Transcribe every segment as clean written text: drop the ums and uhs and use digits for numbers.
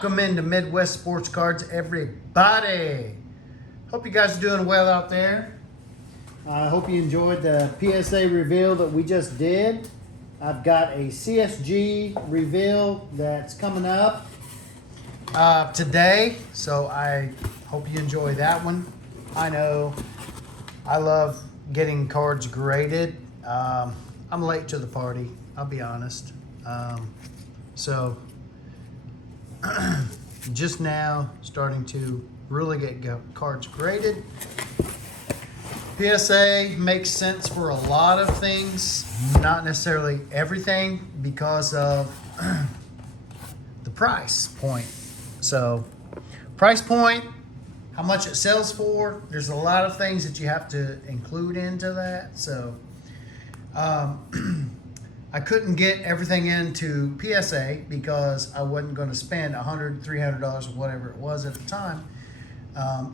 Welcome into Midwest Sports Cards, everybody. Hope you guys are doing well out there. I hope you enjoyed the PSA reveal that we just did. I've got a CSG reveal that's coming up today, so I hope you enjoy that one. I know I love getting cards graded. I'm late to the party, I'll be honest. So just now starting to really get cards graded. PSA makes sense for a lot of things, not necessarily everything, because of the price point. So price point, how much it sells for, there's a lot of things that you have to include into that. So I couldn't get everything into PSA because I wasn't going to spend $100, $300 or whatever it was at the time,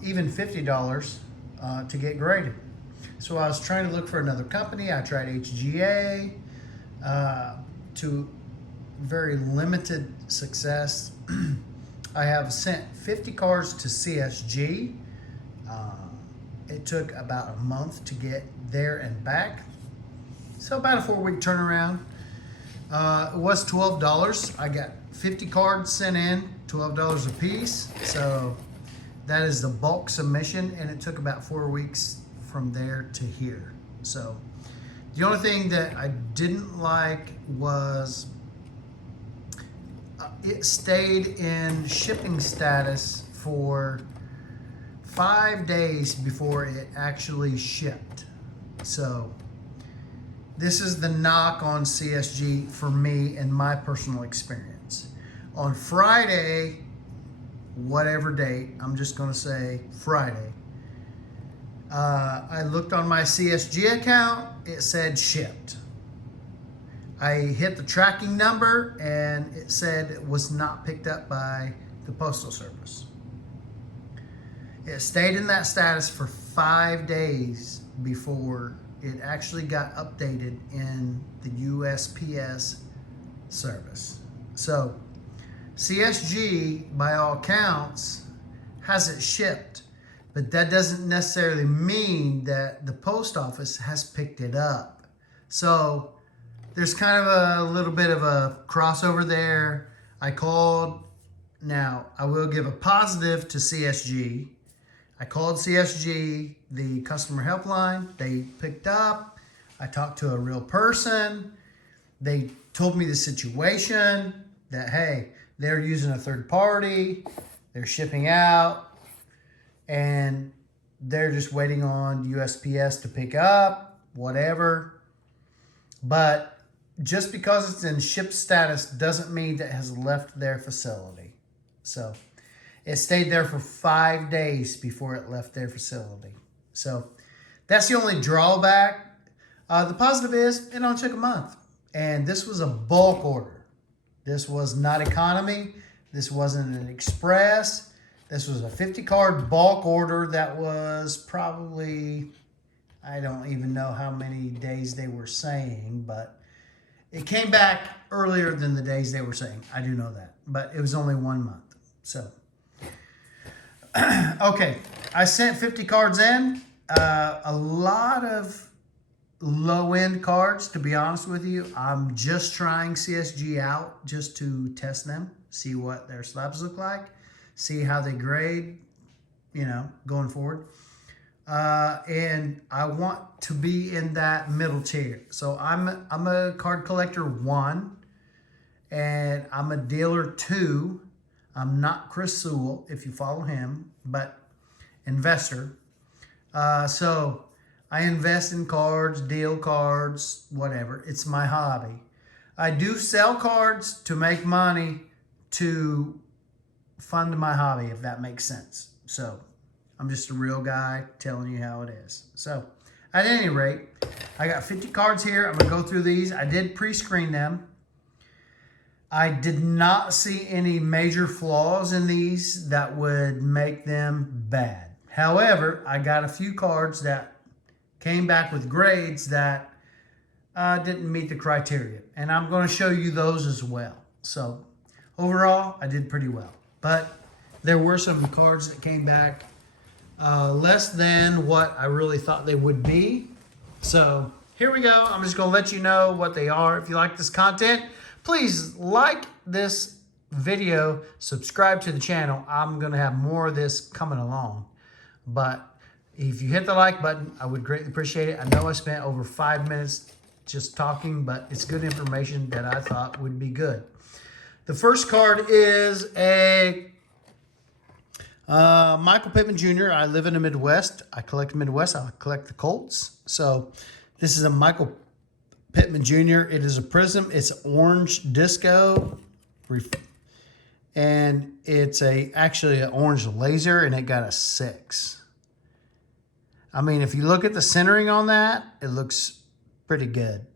even $50 to get graded. So I was trying to look for another company. I tried HGA to very limited success. I have sent 50 cards to CSG. It took about a month to get there and back. So about a 4-week turnaround. It was $12. I got 50 cards sent in, $12 a piece. So that is the bulk submission, and it took about 4 weeks from there to here. So the only thing that I didn't like was it stayed in shipping status for 5 days before it actually shipped. So this is the knock on CSG for me and my personal experience. On Friday, whatever date, I'm just going to say Friday, I looked on my CSG account, it said shipped. I hit the tracking number and it said it was not picked up by the Postal Service. It stayed in that status for 5 days before it actually got updated in the USPS service. So CSG, by all accounts, has it shipped, but that doesn't necessarily mean that the post office has picked it up. So there's kind of a little bit of a crossover there. I called. Now, I will give a positive to CSG. I called CSG, the customer helpline. They picked up. I talked to a real person. They told me the situation, that, hey, they're using a third party, they're shipping out, and they're just waiting on USPS to pick up, whatever. But just because it's in ship status doesn't mean that it has left their facility. So it stayed there for 5 days before it left their facility. So that's the only drawback. The positive is it only took a month. And this was a bulk order. This was not economy. This wasn't an express. This was a 50 card bulk order that was probably, I don't even know how many days they were saying, but it came back earlier than the days they were saying. I do know that, but it was only 1 month. So okay, I sent 50 cards in. A lot of low-end cards, to be honest with you. I'm just trying CSG out just to test them, see what their slabs look like, see how they grade, going forward. And I want to be in that middle tier. So I'm a card collector 1, and I'm a dealer 2. I'm not Chris Sewell, if you follow him, but investor. So I invest in cards, deal cards, whatever. It's my hobby. I do sell cards to make money to fund my hobby, if that makes sense. So I'm just a real guy telling you how it is. So at any rate, I got 50 cards here. I'm going to go through these. I did pre-screen them. I did not see any major flaws in these that would make them bad. However, I got a few cards that came back with grades that didn't meet the criteria. And I'm going to show you those as well. So overall, I did pretty well. But there were some cards that came back less than what I really thought they would be. So here we go. I'm just going to let you know what they are. If you like this content, please like this video, subscribe to the channel. I'm going to have more of this coming along. But if you hit the like button, I would greatly appreciate it. I know I spent over 5 minutes just talking, but it's good information that I thought would be good. The first card is a Michael Pittman Jr. I live in the Midwest. I collect Midwest. I collect the Colts. So this is a Michael Pittman Jr. It is a prism. It's orange disco. And it's actually an orange laser, and it got a 6. I mean, if you look at the centering on that, it looks pretty good.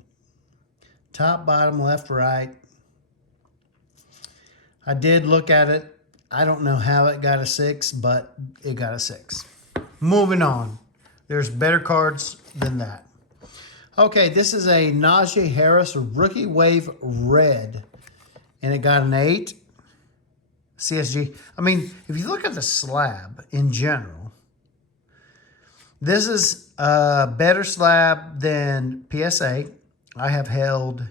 Top, bottom, left, right. I did look at it. I don't know how it got a 6, but it got a 6. Moving on. There's better cards than that. Okay, this is a Najee Harris Rookie Wave Red, and it got an 8. CSG. I mean, if you look at the slab in general, this is a better slab than PSA. I have held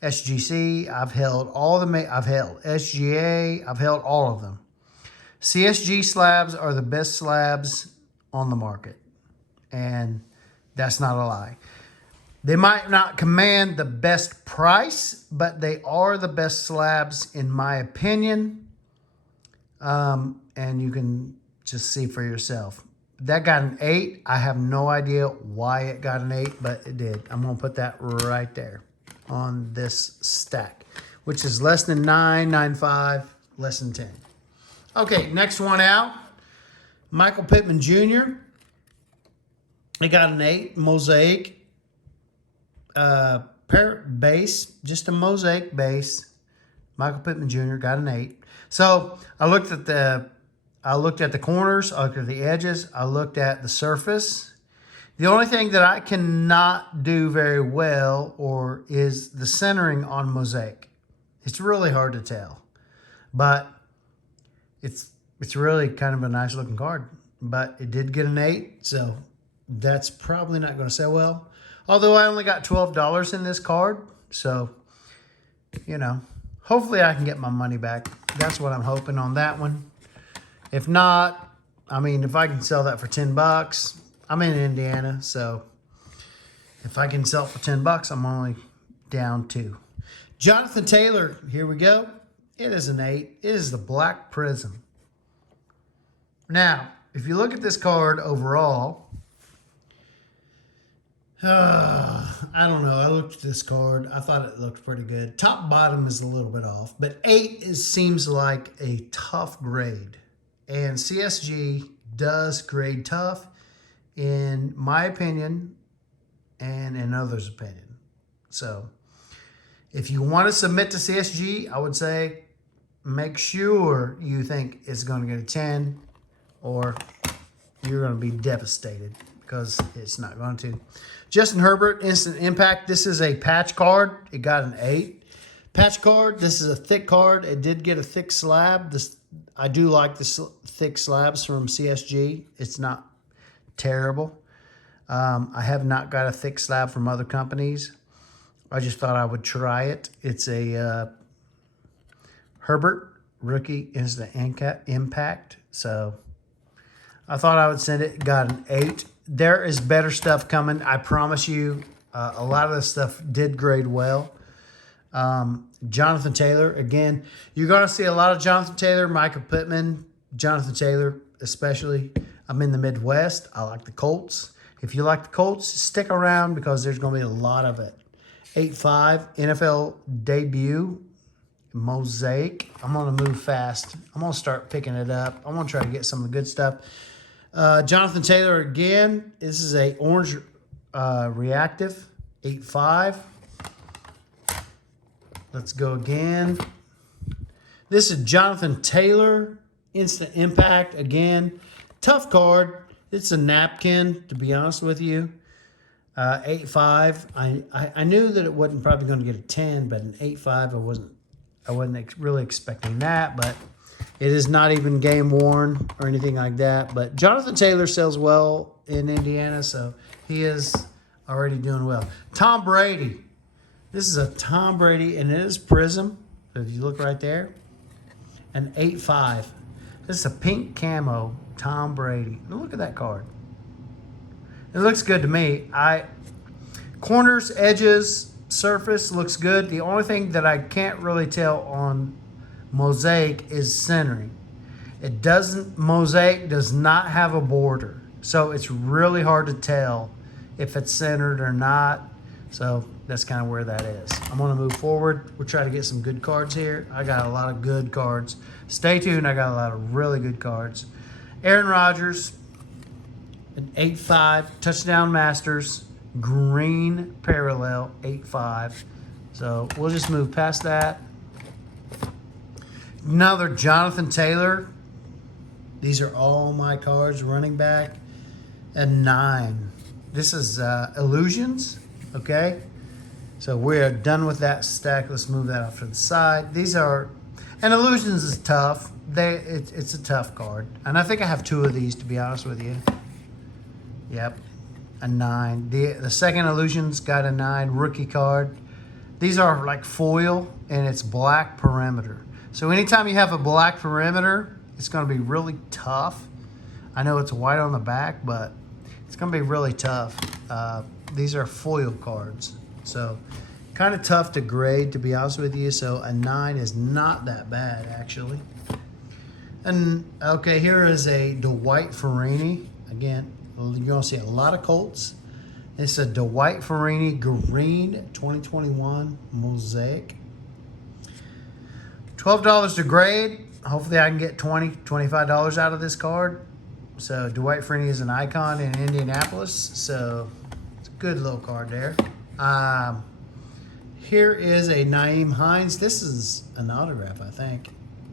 SGC. I've held I've held SGA. I've held all of them. CSG slabs are the best slabs on the market, and that's not a lie. They might not command the best price, but they are the best slabs in my opinion. And you can just see for yourself. That got an 8. I have no idea why it got an 8, but it did. I'm going to put that right there on this stack, which is less than 9, 9.5, less than 10. Okay, next one out. Michael Pittman Jr. It got an 8. Mosaic. Base. Just a mosaic base. Michael Pittman Jr. got an 8. So I looked at the corners, I looked at the edges, I looked at the surface. The only thing that I cannot do very well is the centering on mosaic. It's really hard to tell, but it's really kind of a nice looking card. But it did get an 8, so that's probably not going to sell well. Although I only got $12 in this card, so you know. Hopefully I can get my money back. That's what I'm hoping on that one. If not, I mean, if I can sell that for $10, I'm in Indiana, so if I can sell it for $10, I'm only down 2. Jonathan Taylor, here we go. It is an 8. It is the Black Prism. Now, if you look at this card overall, I don't know. I looked at this card. I thought it looked pretty good. Top bottom is a little bit off, but 8 seems like a tough grade. And CSG does grade tough, in my opinion, and in others' opinion. So if you want to submit to CSG, I would say make sure you think it's going to get a 10, or you're going to be devastated because it's not going to. Justin Herbert, Instant Impact. This is a patch card. It got an 8. Patch card. This is a thick card. It did get a thick slab. I do like the thick slabs from CSG. It's not terrible. I have not got a thick slab from other companies. I just thought I would try it. It's a Herbert Rookie Instant Impact. So I thought I would send it. Got an 8. There is better stuff coming. I promise you. A lot of this stuff did grade well. Jonathan Taylor, again, you're going to see a lot of Jonathan Taylor, Michael Pittman, Jonathan Taylor especially. I'm in the Midwest. I like the Colts. If you like the Colts, stick around because there's going to be a lot of it. 8.5 NFL debut mosaic. I'm going to move fast. I'm going to start picking it up. I'm going to try to get some of the good stuff. Jonathan Taylor again. This is a orange reactive. 8.5. Let's go again. This is Jonathan Taylor. Instant Impact again. Tough card. It's a napkin, to be honest with you. 8.5. I knew that it wasn't probably going to get a 10, but an 8.5 I wasn't really expecting that, but It is not even game worn or anything like that. But Jonathan Taylor sells well in Indiana, so he is already doing well. Tom Brady. This is a Tom Brady, and it is Prism. So if you look right there, an 8.5. This is a pink camo Tom Brady. Now look at that card. It looks good to me. Corners, edges, surface looks good. The only thing that I can't really tell on Mosaic is centering. Mosaic does not have a border. So it's really hard to tell if it's centered or not. So that's kind of where that is. I'm going to move forward. We'll try to get some good cards here. I got a lot of good cards. Stay tuned. I got a lot of really good cards. Aaron Rodgers, an 8.5. Touchdown Masters, green parallel, 8.5. So we'll just move past that. Another Jonathan Taylor. These are all my cards. Running back, a 9. This is Illusions, okay? So we're done with that stack. Let's move that off to the side. These are, and Illusions is tough. It's a tough card. And I think I have 2 of these, to be honest with you. Yep, a 9. The second Illusions got a 9 rookie card. These are like foil, and it's black perimeter. So anytime you have a black perimeter, it's going to be really tough. I know it's white on the back, but it's going to be really tough. These are foil cards. So kind of tough to grade, to be honest with you. So a 9 is not that bad, actually. And okay, here is a Dwight Freeney. Again, you're going to see a lot of Colts. It's a Dwight Freeney green 2021 Mosaic. $12 to grade. Hopefully I can get $20, $25 out of this card. So Dwight Freeney is an icon in Indianapolis. So it's a good little card there. Here is a Nyheim Hines. This is an autograph, I think.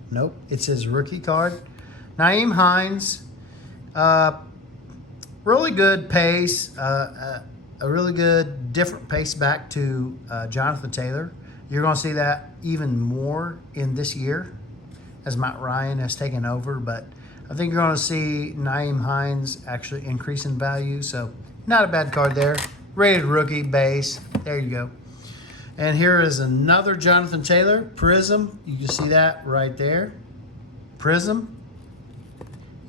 Nope, it's his rookie card. Nyheim Hines. Really good pace. A really good different pace back to Jonathan Taylor. You're going to see that even more in this year as Matt Ryan has taken over. But I think you're going to see Nyheim Hines actually increase in value. So not a bad card there. Rated rookie base. There you go. And here is another Jonathan Taylor Prism. You can see that right there. Prism.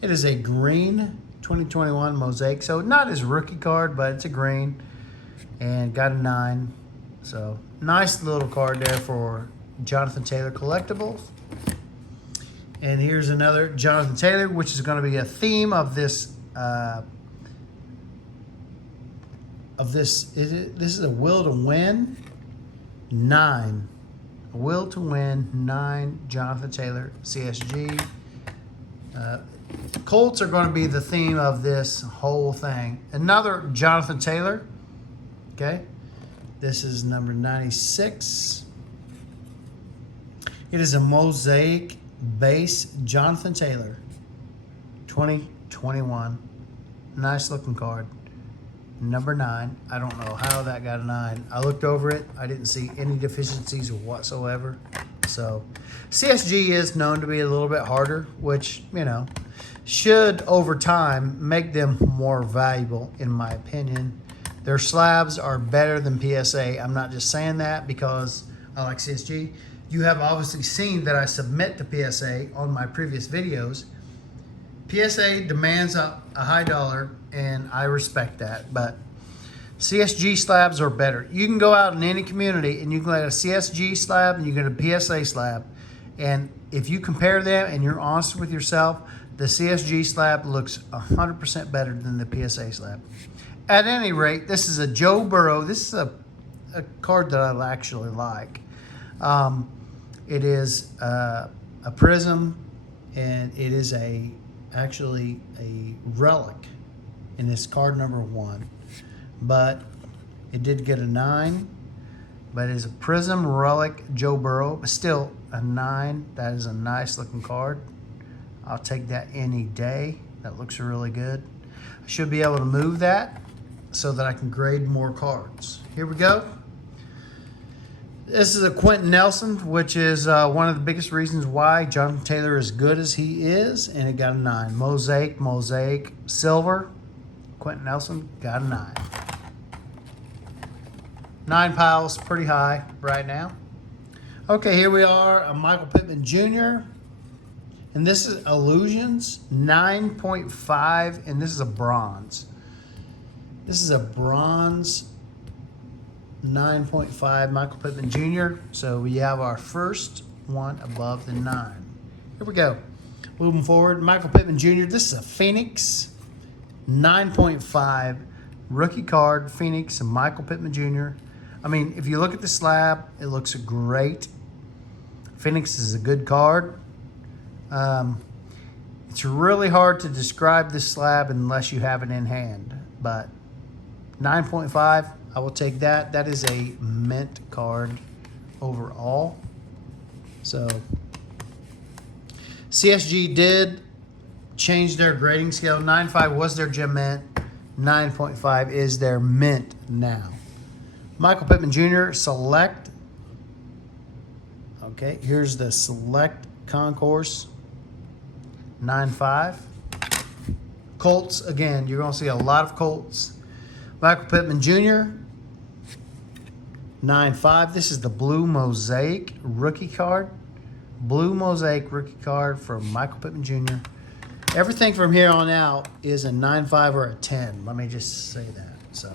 It is a green 2021 Mosaic. So not his rookie card, but it's a green. And got a 9. So nice little card there for Jonathan Taylor collectibles. And here's another Jonathan Taylor, which is going to be a theme of this. This is a Will to Win 9. A Will to Win 9 Jonathan Taylor CSG. Colts are going to be the theme of this whole thing. Another Jonathan Taylor. Okay. This is number 96. It is a Mosaic base Jonathan Taylor 2021. Nice looking card. Number 9. I don't know how that got a 9. I looked over it. I didn't see any deficiencies whatsoever. So CSG is known to be a little bit harder, which, you know, should over time make them more valuable, in my opinion. Their slabs are better than PSA. I'm not just saying that because I like CSG. You have obviously seen that I submit to PSA on my previous videos. PSA demands a high dollar, and I respect that, but CSG slabs are better. You can go out in any community and you can get a CSG slab and you get a PSA slab. And if you compare them and you're honest with yourself, the CSG slab looks 100% better than the PSA slab. At any rate, this is a Joe Burrow. This is a card that I actually like. It is a Prism, and it is actually a relic, and it's card number 1. But it did get a 9. But it is a Prism relic Joe Burrow, but still a 9. That is a nice looking card. I'll take that any day. That looks really good. I should be able to move that so that I can grade more cards. Here we go. This is a Quentin Nelson, which is one of the biggest reasons why Jonathan Taylor is good as he is, and it got a 9. Mosaic, silver. Quentin Nelson got a 9. 9 piles, pretty high right now. Okay, here we are, a Michael Pittman Jr. And this is Illusions, 9.5, and this is a bronze. This is a bronze 9.5 Michael Pittman Jr. So we have our first one above the 9. Here we go. Moving forward, Michael Pittman Jr. This is a Phoenix 9.5 rookie card, Phoenix and Michael Pittman Jr. I mean, if you look at the slab, it looks great. Phoenix is a good card. It's really hard to describe this slab unless you have it in hand, but 9.5, I will take that. That is a mint card overall. So CSG did change their grading scale. 9.5 was their gem mint. 9.5 is their mint now. Michael Pittman Jr. Select. Okay, here's the Select Concourse. 9.5. Colts, again, you're going to see a lot of Colts. Michael Pittman Jr. 9.5. This is the Blue Mosaic rookie card. Blue Mosaic rookie card from Michael Pittman Jr. Everything from here on out is a 9.5 or a 10. Let me just say that. So,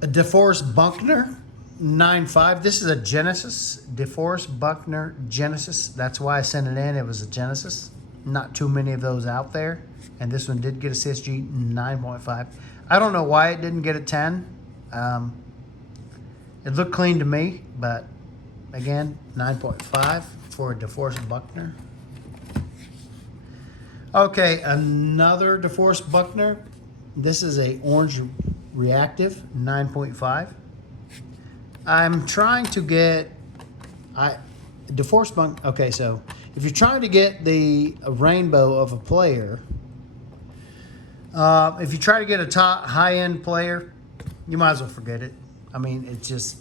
a DeForest Buckner 9.5. This is a Genesis. DeForest Buckner Genesis. That's why I sent it in. It was a Genesis. Not too many of those out there. And this one did get a CSG 9.5. I don't know why it didn't get a 10. It looked clean to me, but again, 9.5 for a DeForest Buckner. Okay, another DeForest Buckner. This is a orange reactive, 9.5. I'm trying to get DeForest Buckner. Okay, so if you're trying to get the rainbow of a player, if you try to get a top high-end player, you might as well forget it. I mean, it's just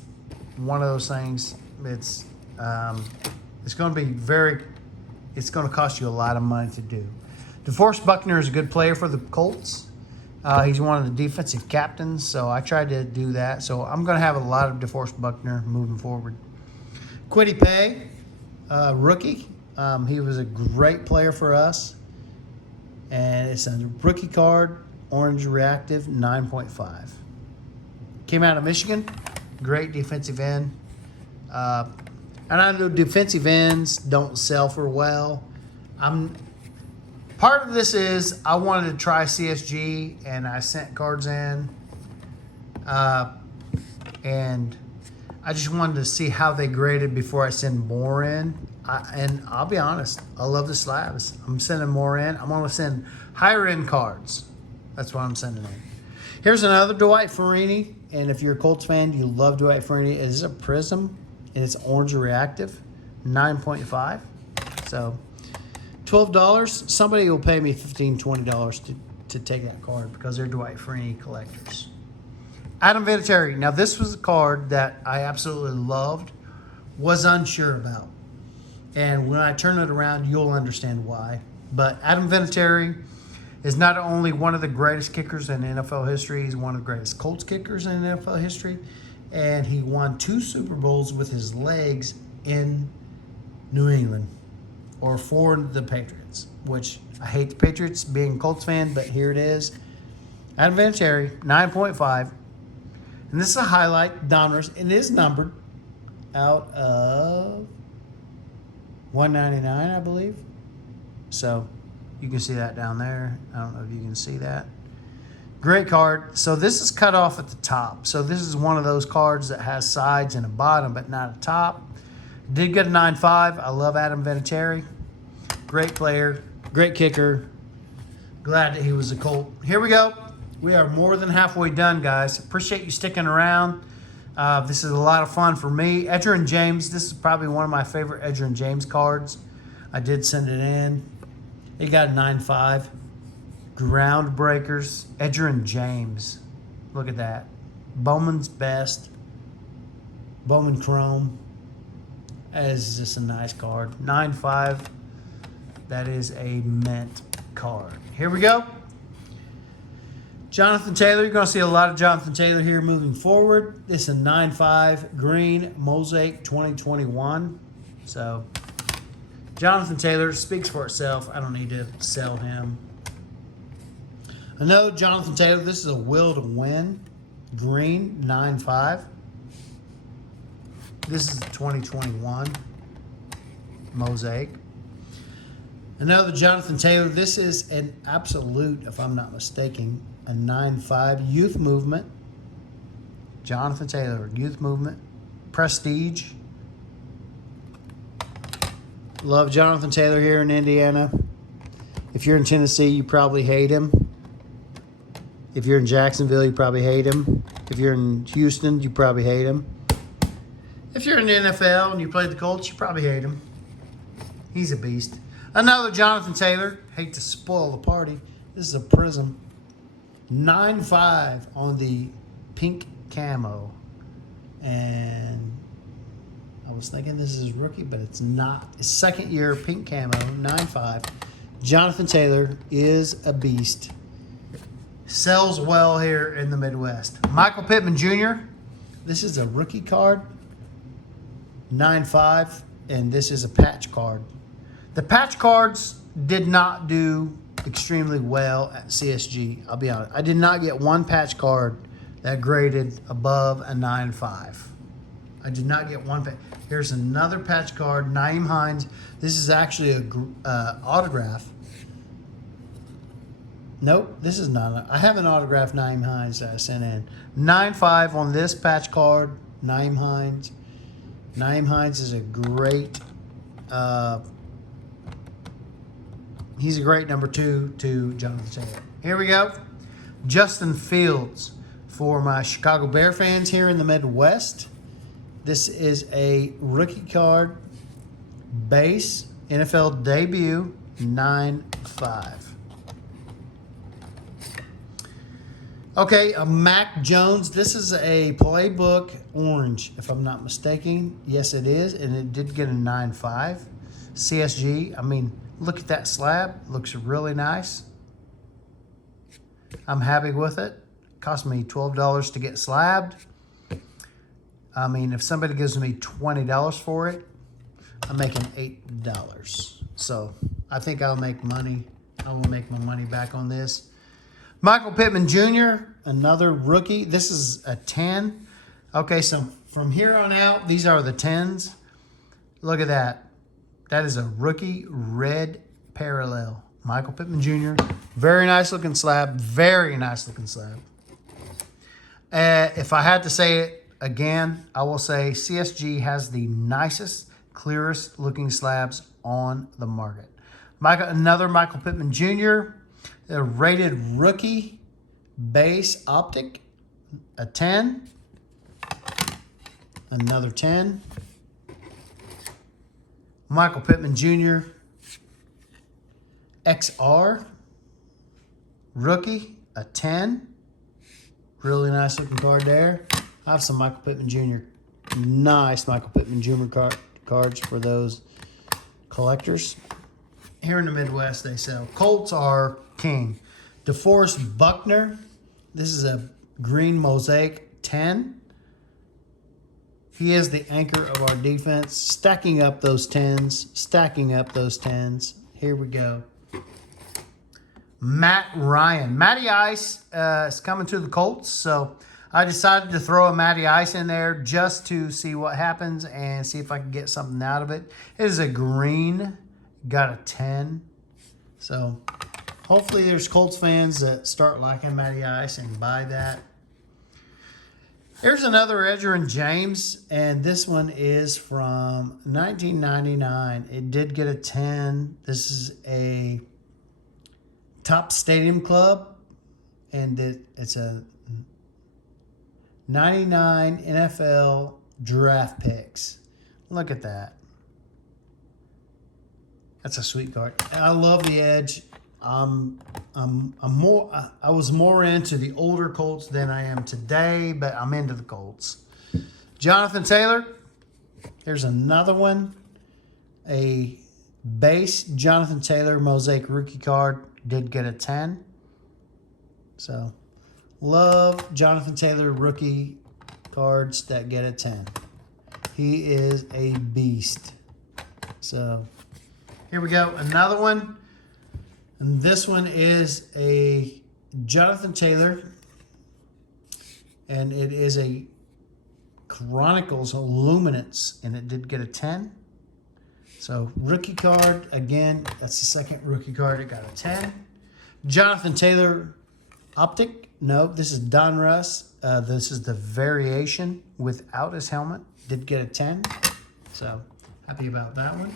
one of those things. It's going to be it's going to cost you a lot of money to do. DeForest Buckner is a good player for the Colts. He's one of the defensive captains, so I tried to do that. So I'm going to have a lot of DeForest Buckner moving forward. Kwity Paye, rookie. He was a great player for us. And it's a rookie card, orange reactive, 9.5. Came out of Michigan, great defensive end. And I know defensive ends don't sell for well. Part of this is I wanted to try CSG, and I sent cards in. And I just wanted to see how they graded before I send more in. And I'll be honest, I love the slabs. I'm sending more in. I'm going to send higher end cards. That's what I'm sending in. Here's another Dwight Freeney. And if you're a Colts fan, you love Dwight Freeney. It is a Prism, and it's orange reactive, 9.5. So $12. Somebody will pay me $15, $20 to take that card because they're Dwight Freeney collectors. Adam Vinatieri. Now, this was a card that I absolutely loved, was unsure about. And when I turn it around, you'll understand why. But Adam Vinatieri is not only one of the greatest kickers in NFL history, he's one of the greatest Colts kickers in NFL history. And he won 2 Super Bowls with his legs in New England, or for the Patriots, which I hate the Patriots being a Colts fan, but here it is. Adam Vinatieri, 9.5. And this is a highlight, Donruss. It is numbered out of 199, I believe. So you can see that down there. I don't know if you can see that. Great card. So this is cut off at the top. So this is one of those cards that has sides and a bottom, but not a top. Did get a 9.5. I love Adam Vinatieri. Great player. Great kicker. Glad that he was a Colt. Here we go. We are more than halfway done, guys. Appreciate you sticking around. This is a lot of fun for me. Edgerrin James. This is probably one of my favorite Edgerrin James cards. I did send it in. He got a 9.5. Groundbreakers. Edgerrin James. Look at that. Bowman's Best. Bowman Chrome. That is just a nice card. 9.5. That is a mint card. Here we go. Jonathan Taylor. You're going to see a lot of Jonathan Taylor here moving forward. This is a 9.5 green Mosaic 2021. So, Jonathan Taylor speaks for itself. I don't need to sell him. Another Jonathan Taylor. This is a Will to Win green 9.5. This is a 2021 Mosaic. Another Jonathan Taylor. This is an absolute, if I'm not mistaken, a 9.5 Youth Movement. Jonathan Taylor, Youth Movement. Prestige. Love Jonathan Taylor here in Indiana. If you're in Tennessee, you probably hate him. If you're in Jacksonville, you probably hate him. If you're in Houston, you probably hate him. If you're in the NFL and you play the Colts, you probably hate him. He's a beast. Another Jonathan Taylor. Hate to spoil the party. This is a Prism. 9.5 on the pink camo. And I was thinking this is rookie, but it's not. It's second year pink camo, 9.5. Jonathan Taylor is a beast. Sells well here in the Midwest. Michael Pittman Jr. This is a rookie card. 9.5, and this is a patch card. The patch cards did not do extremely well at CSG. I'll be honest. I did not get one patch card that graded above a 9.5. I did not get one patch. Here's another patch card, Nyheim Hines. This is actually a autograph. Nope, this is not. I have an autographed Nyheim Hines that I sent in. 9.5 on this patch card, Nyheim Hines. Nyheim Hines is a great, he's a great number 2 to Jonathan Taylor. Here we go. Justin Fields for my Chicago Bear fans here in the Midwest. This is a rookie card, base, NFL debut, 9.5. Okay, a Mac Jones. This is a playbook orange, if I'm not mistaken. Yes, it is, and it did get a 9.5. CSG. I mean, look at that slab. Looks really nice. I'm happy with it. Cost me $12 to get slabbed. I mean, if somebody gives me $20 for it, I'm making $8. So I think I'll make money. I will make my money back on this. Michael Pittman Jr., another rookie. This is a 10. Okay, so from here on out, these are the 10s. Look at that. That is a rookie red parallel. Michael Pittman Jr. Very nice looking slab. Very nice looking slab. If I had to say it again, I will say CSG has the nicest, clearest looking slabs on the market. Another Michael Pittman Jr., a rated rookie base optic, a 10. Another 10. Michael Pittman Jr. XR rookie, a 10. Really nice looking card there. I have some Michael Pittman Jr. Nice Michael Pittman Jr. cards for those collectors. Here in the Midwest, they sell. Colts are king. DeForest Buckner. This is a green Mosaic 10. He is the anchor of our defense. Stacking up those 10s. Stacking up those 10s. Here we go. Matt Ryan. Matty Ice is coming to the Colts, so I decided to throw a Matty Ice in there just to see what happens and see if I can get something out of it. It is a green. Got a 10. So hopefully there's Colts fans that start liking Matty Ice and buy that. Here's another Edgerrin James, and this one is from 1999. It did get a 10. This is a Top Stadium Club, and it's a 99 NFL draft picks. Look at that. That's a sweet card. I love the edge. I was more into the older Colts than I am today, but I'm into the Colts. Jonathan Taylor, here's another one. A base Jonathan Taylor Mosaic rookie card, did get a 10. So, love Jonathan Taylor rookie cards that get a 10. He is a beast. So, here we go. Another one. And this one is a Jonathan Taylor. And it is a Chronicles Luminance. And it did get a 10. So, rookie card. Again, that's the second rookie card. It got a 10. Jonathan Taylor Optic. No, this is Don Russ. This is the variation without his helmet. Did get a 10. So, happy about that one.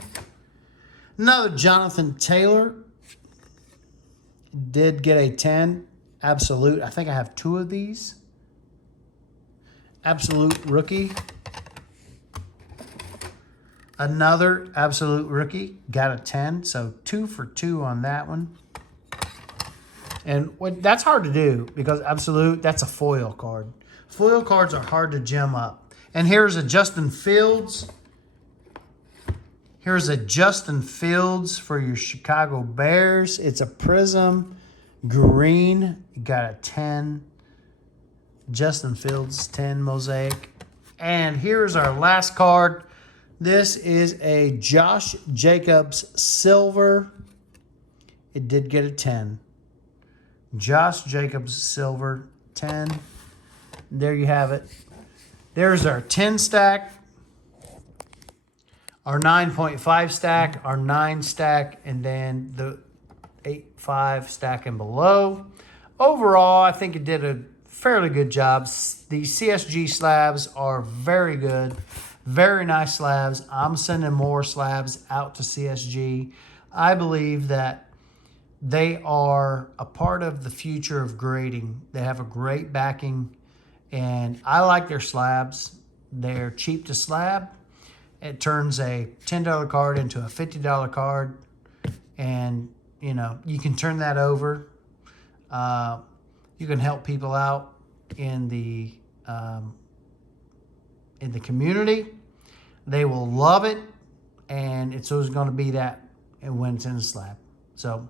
Another Jonathan Taylor did get a 10. Absolute. I think I have 2 of these. Absolute rookie. Another absolute rookie. Got a 10. So 2 for 2 on that one. And that's hard to do because absolute, that's a foil card. Foil cards are hard to gem up. And here's a Justin Fields. Here's a Justin Fields for your Chicago Bears. It's a Prism green. You got a 10. Justin Fields 10 Mosaic. And here's our last card. This is a Josh Jacobs Silver. It did get a 10. Josh Jacobs Silver 10. There you have it. There's our 10 stack. Our 9.5 stack, our 9 stack, and then the 8.5 stack and below. Overall, I think it did a fairly good job. These CSG slabs are very good. Very nice slabs. I'm sending more slabs out to CSG. I believe that they are a part of the future of grading. They have a great backing, and I like their slabs. They're cheap to slab. It turns a $10 card into a $50 card, and you know you can turn that over. You can help people out in the community. They will love it, and it's always going to be that when it's in the slab. So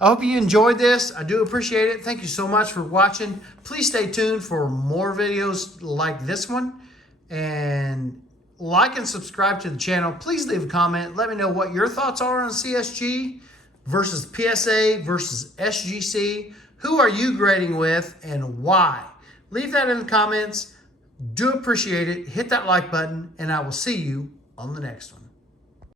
I hope you enjoyed this. I do appreciate it. Thank you so much for watching. Please stay tuned for more videos like this one, and like and subscribe to the channel. Please leave a comment. Let me know what your thoughts are on CSG versus PSA versus SGC. Who are you grading with and why? Leave that in the comments. Do appreciate it. Hit that like button, and I will see you on the next one.